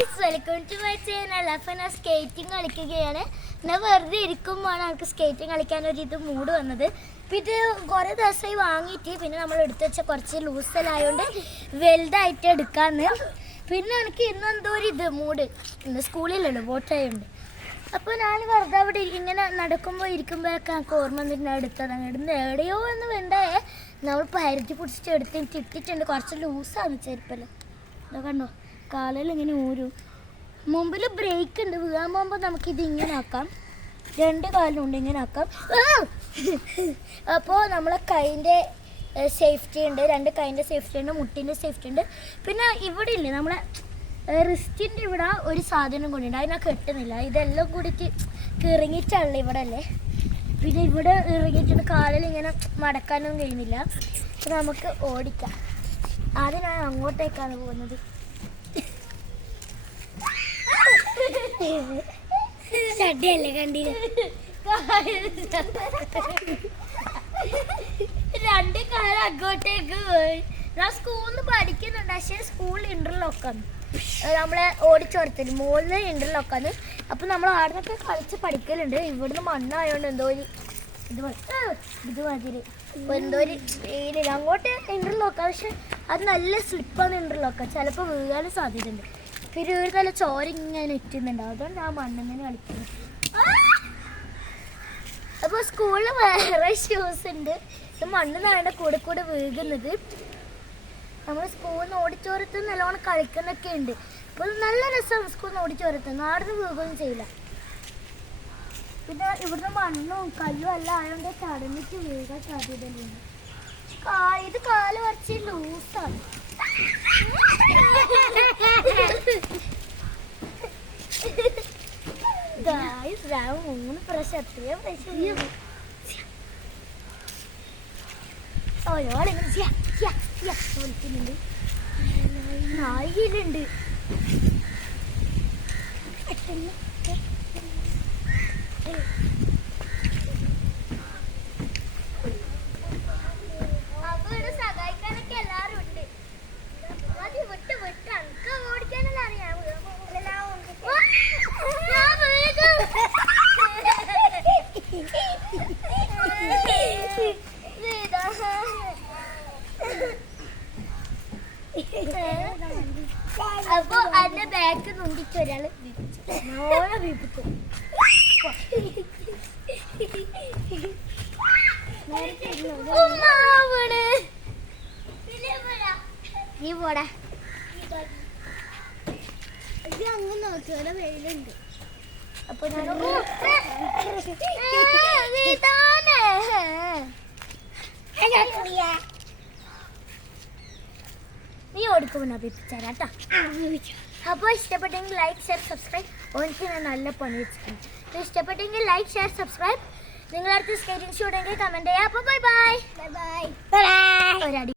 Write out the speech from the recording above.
Guys welcome to my channel. അപ്പം ഞാൻ skating കളിക്കുകയാണ്. ഞാൻ വെറുതെ ഇരിക്കുമ്പോഴാണ് എനിക്ക് സ്കേറ്റിംഗ് കളിക്കാൻ ഒരു ഇത് മൂഡ് വന്നത്. അപ്പം ഇത് കുറേ ദിവസമായി വാങ്ങിയിട്ട് പിന്നെ നമ്മൾ എടുത്തു വെച്ച കുറച്ച് ലൂസലായതുകൊണ്ട് വലുതായിട്ട് എടുക്കാമെന്ന്. പിന്നെ എനിക്ക് ഇന്നെന്തോ ഒരു ഇത് മൂഡ് ഇന്ന് സ്കൂളിലല്ലോ ബോട്ടായുണ്ട്. അപ്പോൾ ഞാൻ വെറുതെ അവിടെ ഇങ്ങനെ നടക്കുമ്പോൾ ഇരിക്കുമ്പോഴൊക്കെ എനിക്ക് ഓർമ്മ വന്നിട്ട് ഞാൻ എടുത്തത്. അങ്ങോട്ട് എവിടെയോ എന്ന് വേണ്ടേ നമ്മൾ പരത്തി പിടിച്ചിട്ട് എടുത്തിട്ട് ഇട്ടിട്ടുണ്ട്. കുറച്ച് ലൂസാണ് ചെരുപ്പല്ലോ. ഇതാ കണ്ടോ, കാലിൽ ഇങ്ങനെ ഊരും. മുമ്പിൽ ബ്രേക്ക് ഉണ്ട്. വീഴാൻ പോകുമ്പോൾ നമുക്കിത് ഇങ്ങനെ ആക്കാം. രണ്ട് കാലിലുണ്ട് ഇങ്ങനെ ആക്കാം. അപ്പോൾ നമ്മളെ കൈൻ്റെ സേഫ്റ്റി ഉണ്ട്, രണ്ട് കൈൻ്റെ സേഫ്റ്റി ഉണ്ട്, മുട്ടിൻ്റെ സേഫ്റ്റി ഉണ്ട്. പിന്നെ ഇവിടെ ഇല്ലേ നമ്മളെ റിസ്റ്റിൻ്റെ ഇവിടെ ഒരു സാധനം കൊണ്ടുണ്ട്, അതിനാ കെട്ടുന്നില്ല. ഇതെല്ലാം കൂടിയിട്ട് ഇറങ്ങിയിട്ടുള്ള ഇവിടെ അല്ലേ. പിന്നെ ഇവിടെ ഇറങ്ങിയിട്ടുണ്ട്, കാലിൽ ഇങ്ങനെ മടക്കാനൊന്നും കഴിയുന്നില്ല. അപ്പം നമുക്ക് ഓടിക്കാം. ആദ്യം ഞാൻ അങ്ങോട്ടേക്കാണ് പോകുന്നത്. ചട്ടിയല്ലേ കണ്ടില്ല, രണ്ട് കാലം അങ്ങോട്ടേക്ക് പോയി. ഞാൻ സ്കൂളിൽ നിന്ന് പഠിക്കുന്നുണ്ട്, പക്ഷേ സ്കൂളിൽ ഇന്റർലോക്കാണ്. നമ്മളെ ഓടിച്ചോർത്തില്ല, മുകളിൽ ഇന്റർലോക്കാണ്. അപ്പം നമ്മൾ അവിടെ നിന്നൊക്കെ കളിച്ച് പഠിക്കലുണ്ട്. ഇവിടുന്ന് മണ്ണായതുകൊണ്ട് എന്തോ ഒരു ഇതുമാതിരി എന്തോ ഒരു വെയിലില്ല. അങ്ങോട്ട് ഇന്റർലോക്കാം, പക്ഷെ അത് നല്ല സ്ലിപ്പാണ് ഇന്റർലോക്കാം. ചിലപ്പോൾ വീഴാനും സാധ്യതയുണ്ട്. പിന്നെ ഒരു തല ചോര ഇങ്ങനെ ഇറ്റുന്നുണ്ട്, അതുകൊണ്ട് ആ മണ്ണിങ്ങനെ കളിക്കുന്നത്. അപ്പോൾ സ്കൂളിൽ വേറെ ഷൂസ് ഉണ്ട്. ഇത് മണ്ണ് നാടെ കൂടെ കൂടെ വീഴുന്നത്. നമ്മൾ സ്കൂളിൽ നിന്ന് ഓടിച്ചോരത്ത് നല്ലോണം കളിക്കുന്നൊക്കെ ഉണ്ട്. അപ്പോൾ നല്ല രസമാണ് സ്കൂളിൽ നിന്ന് ഓടിച്ചോരത്ത്. നാടിന് വീഴുകയൊന്നും ചെയ്യില്ല. പിന്നെ ഇവിടുന്ന് മണ്ണും കല്ലും എല്ലാം ആയതുകൊണ്ട് തടഞ്ഞിട്ട് വീഴാൻ സാധ്യതയുണ്ട്. ഇത് കാല് കുറച്ച് ലൂസാണ്. മൂന്ന് പ്രാവശ്യം എത്രയോ പ്രാവശ്യം വിളിക്കുന്നുണ്ട്. നായികയിലുണ്ട്. അവിടെ സഹായിക്കാനൊക്കെ എല്ലാരും ഉണ്ട്. വിട്ട് വിട്ട് അനക്ക് ഓടിക്കാനല്ല അറിയാം. അപ്പൊ അതിന്റെ ബാക്ക് നൊണ്ടിച്ച് ഒരാള് വീപ്പിക്കും. നീ പോടാ. ഇത് അങ്ങ് നോക്കിയോല വെയിലുണ്ട്. അപ്പൊ നീ ഓടിക്കുമ്പോൾ അഭിപ്രായട്ടാ. അപ്പോൾ ഇഷ്ടപ്പെട്ടെങ്കിൽ ലൈക്ക് ഷെയർ സബ്സ്ക്രൈബ്. ഓനിക്ക് ഞാൻ നല്ല പണി വെച്ചിട്ടുണ്ട്. ഇഷ്ടപ്പെട്ടെങ്കിൽ ലൈക്ക് ഷെയർ സബ്സ്ക്രൈബ്. നിങ്ങളടുത്ത് സ്കേറ്റിംഗ് ഷൂട്ടെങ്കിൽ കമൻറ്റ് ചെയ്യാം. അപ്പോൾ ബൈ ബൈ ബൈ ബൈ. ഒരടി